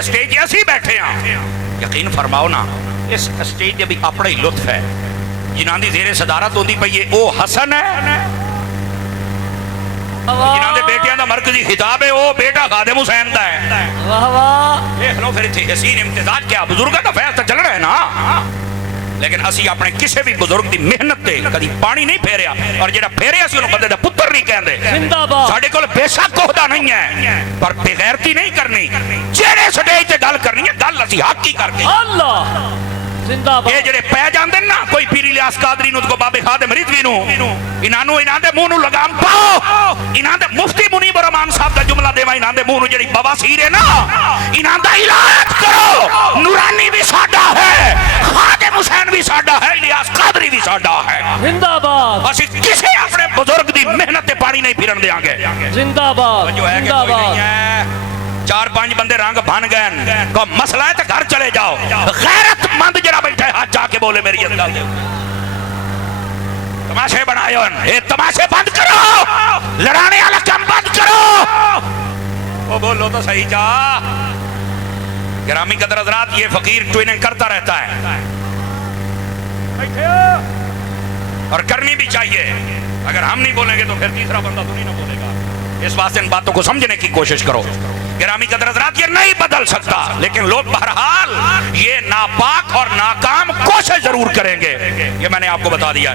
जिहड़े स्टेज असी बैठे हैं, यकीन फरमाओ ना इस स्टेज के भी अपना ही लुत्फ है। जिन्हों की जेरे सदारत होती पई है वो हसन है, जिन्हों के बेटिया का मरकजी खिताब है वो बेटा खादिम हुसैन का है। देख लो फिर इतने हसीन इम्तिजाज क्या बुजुर्गों का फैसला चलना है ना। लेकिन असी अपने किसी भी बुजुर्ग की मेहनत से कभी पानी नहीं फेरिया, और जो फेरिया बंदे का पुत्र नहीं कहते। साडे कोल बेशक कोहदा नहीं है, पर बेगैरती नहीं करनी। जेड़े स्टेज से गल करनी है गल असी हक ही करके। ये जेड़े पै जाते ना कोई पीर इलियास कादरी नु, बाबे खादिम रिजवी नु, इन्हां दे मुंह नु लगाम पाओ। इन्हां दे मुफ्ती मुनीब रहमान साहब का जुमला देवा, इन्हां दे मुंह नु जेड़ी बवासीर है ना, इन्हां दा इलाज करो। नूरानी भी साडा है, खादिम हुसैन भी साडा है, इलियास कादरी भी साडा है। जिंदाबाद। असि किसी अपने बुजुर्ग दी मेहनत ते पानी नहीं फिरन देंगे। जिंदाबाद। जो है कि कोई नहीं है, 4-5 बंदे रंग बन गए, को मसला है तो घर चले जाओ। गैरतमंद जरा बैठा है हाथ जाके बोले मेरी अंदर तमाशे बनाए, ये तमाशे बंद करो, लड़ाने वाला काम बंद करो। वो बोलो तो सही जा। गिरामी कदर हज़रात, ये फकीर ट्विनिंग करता रहता है और करनी भी चाहिए। अगर हम नहीं बोलेंगे तो फिर तीसरा बंदा तो नहीं ना बोलेगा। इस वास्ते इन बातों को समझने की कोशिश करो। गिरामी कदर हज़रात, ये नहीं बदल सकता, लेकिन लोग बहरहाल ये नापाक और नाकाम कोशिश जरूर करेंगे। ये मैंने आपको बता दिया।